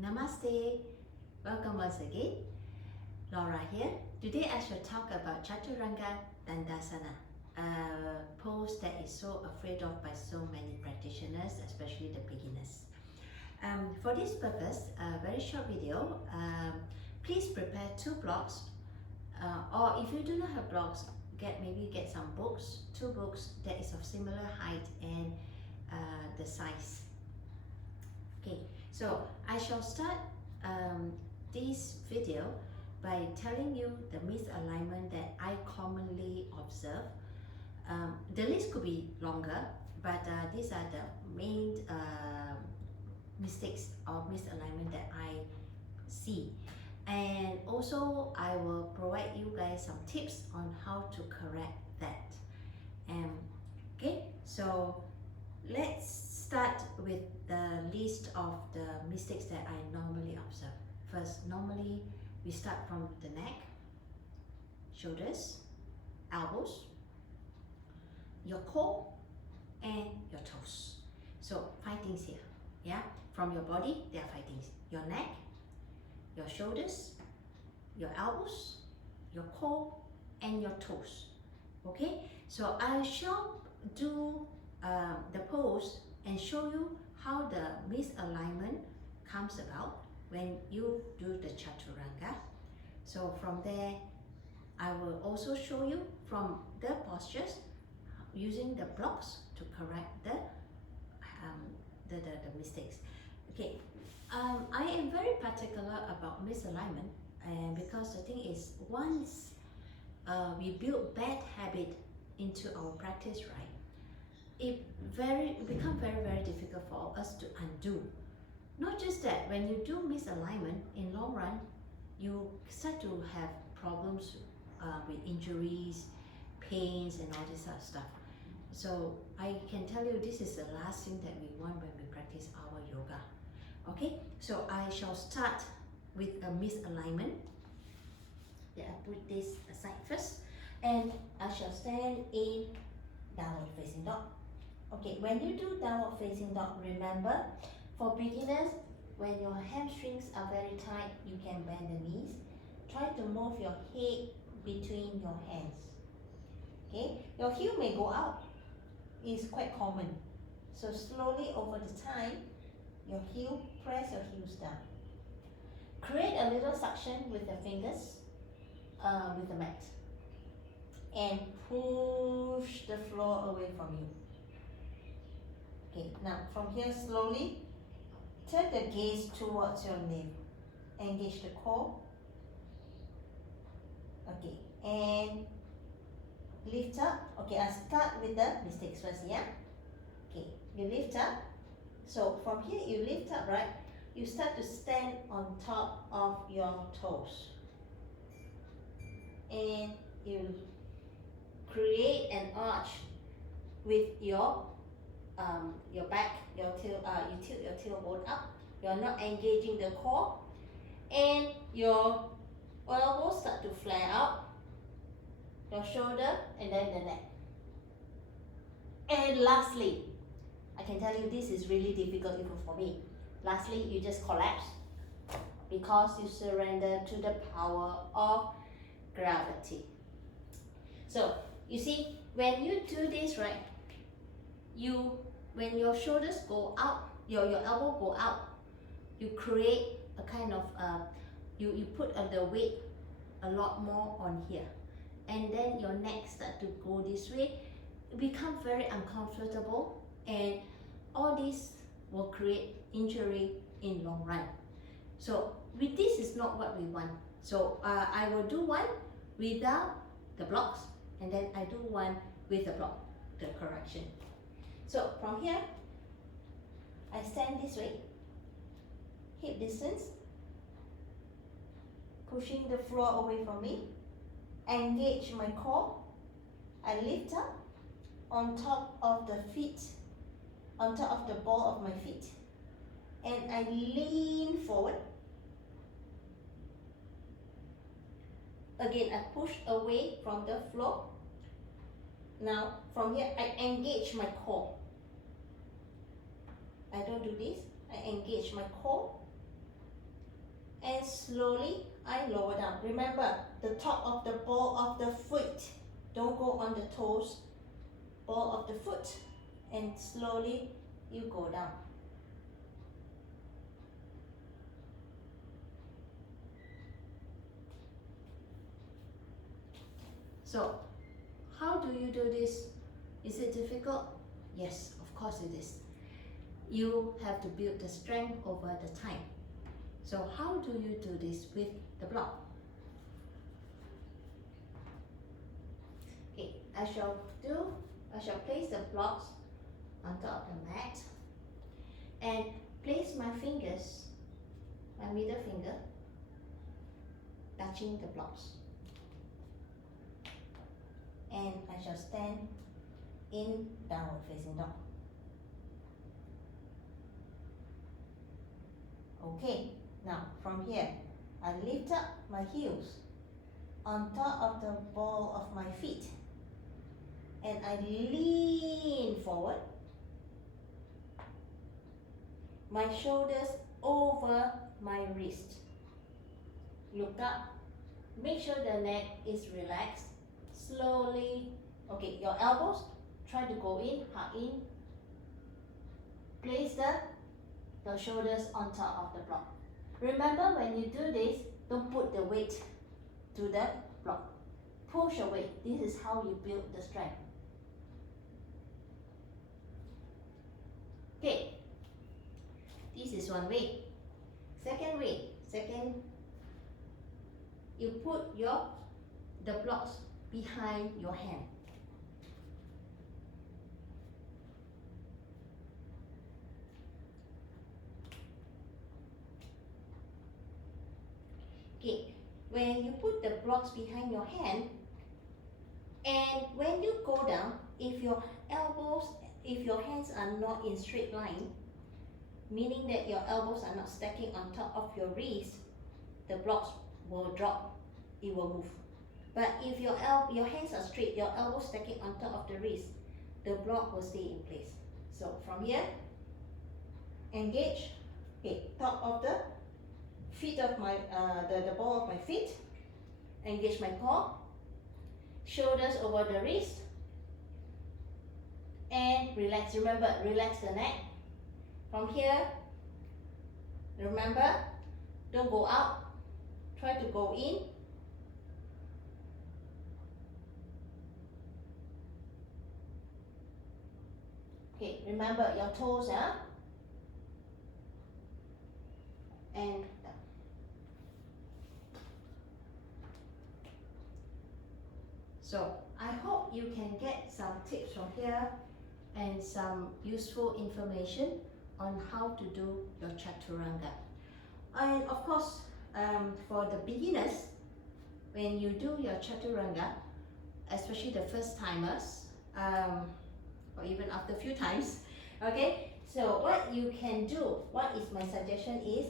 Namaste. Welcome once again. Laura here. Today I shall talk about Chaturanga Dandasana, a pose that is so afraid of by so many practitioners, especially the beginners. For this purpose, a very short video. Please prepare 2 blocks, or if you do not have blocks, maybe get some books, 2 books that is of similar height and the size. Okay, so I shall start this video by telling you the misalignment that I commonly observe. The list could be longer, but these are the main mistakes or misalignment that I see. And also I will provide you guys some tips on how to correct that. Okay, so let's start with the list of the mistakes that I normally observe. First, normally we start from the neck, shoulders, elbows, your core, and your toes. So 5 things here. Yeah, from your body there are 5 things: your neck, your shoulders, your elbows, your core, and your toes. Okay, so I shall do the pose and show you how the misalignment comes about when you do the Chaturanga. So from there, I will also show you from the postures using the blocks to correct the mistakes. Okay, I am very particular about misalignment, and because the thing is, once we build bad habit into our practice, right, it become very difficult for us to undo. Not just that, when you do misalignment, in long run, you start to have problems with injuries, pains, and all this sort of stuff. So I can tell you, this is the last thing that we want when we practice our yoga. Okay, so I shall start with a misalignment. Yeah, I put this aside first, and I shall stand in downward facing dog. Okay, when you do downward facing dog, remember, for beginners, when your hamstrings are very tight, you can bend the knees. Try to move your head between your hands. Okay, your heel may go out. It's quite common. So slowly over the time, your heel, press your heels down. Create a little suction with the fingers, with the mat, and push the floor away from you. Okay, now from here, slowly turn the gaze towards your navel. Engage the core. Okay, and lift up. Okay, I'll start with the mistakes first, yeah? Okay, you lift up. So from here, you lift up, right? You start to stand on top of your toes. And you create an arch with your back, you tilt your tailbone up. You're not engaging the core, and your elbows start to flare out, your shoulder, and then the neck. And lastly, I can tell you this is really difficult even for me. Lastly, you just collapse because you surrender to the power of gravity. So you see, when you do this, right, when your shoulders go out, your elbow go out, you create a kind of you put the weight a lot more on here, and then your neck start to go this way. It becomes very uncomfortable, and all this will create injury in long run. So this is not what we want. So I will do one without the blocks, and then I do one with the block, the correction. So from here, I stand this way, hip distance, pushing the floor away from me, engage my core, I lift up on top of the feet, on top of the ball of my feet, and I lean forward. Again, I push away from the floor. Now from here, I engage my core. I don't do this. I engage my core and slowly I lower down. Remember, the top of the ball of the foot, don't go on the toes, ball of the foot, and slowly you go down. So, how do you do this? Is it difficult? Yes, of course it is. You have to build the strength over the time. So how do you do this with the block? Okay, I shall place the blocks on top of the mat and place my fingers, my middle finger, touching the blocks. And I shall stand in downward facing dog. Okay, now from here, I lift up my heels on top of the ball of my feet and I lean forward. My shoulders over my wrist. Look up, make sure the neck is relaxed. Slowly, okay, your elbows, try to go in, hug in. Place the shoulders on top of the block. Remember, when you do this, don't put the weight to the block. Push away. This is how you build the strength. Okay, this is one way. Second way, you put the blocks behind your hand. Okay, when you put the blocks behind your hand, and when you go down, if your hands are not in straight line, meaning that your elbows are not stacking on top of your wrist, the blocks will drop, it will move. But if your hands are straight, your elbows stacking on top of the wrist, the block will stay in place. So from here, engage, okay, top of the feet of my, the ball of my feet, engage my core, shoulders over the wrist, and relax. Remember, relax the neck. From here, remember, don't go out, try to go in. Okay, remember your toes, yeah? And down. So I hope you can get some tips from here and some useful information on how to do your Chaturanga. And of course, for the beginners, when you do your Chaturanga, especially the first timers, or even after a few times, okay? So what you can do, what is my suggestion is,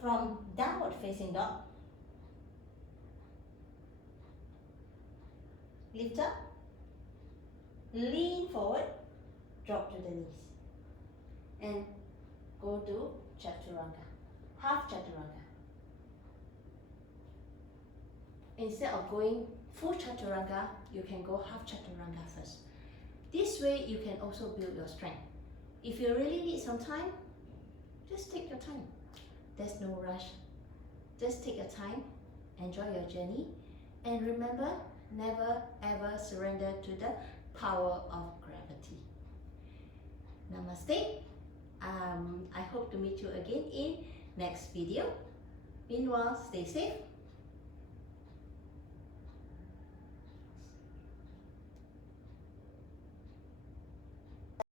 from downward facing dog, lift up, lean forward, drop to the knees, and go to Chaturanga, half Chaturanga. Instead of going full Chaturanga, you can go half Chaturanga first. This way you can also build your strength. If you really need some time, just take your time. There's no rush. Just take your time, enjoy your journey, and remember, never ever surrender to the power of gravity. Namaste. I hope to meet you again in next video. Meanwhile, stay safe.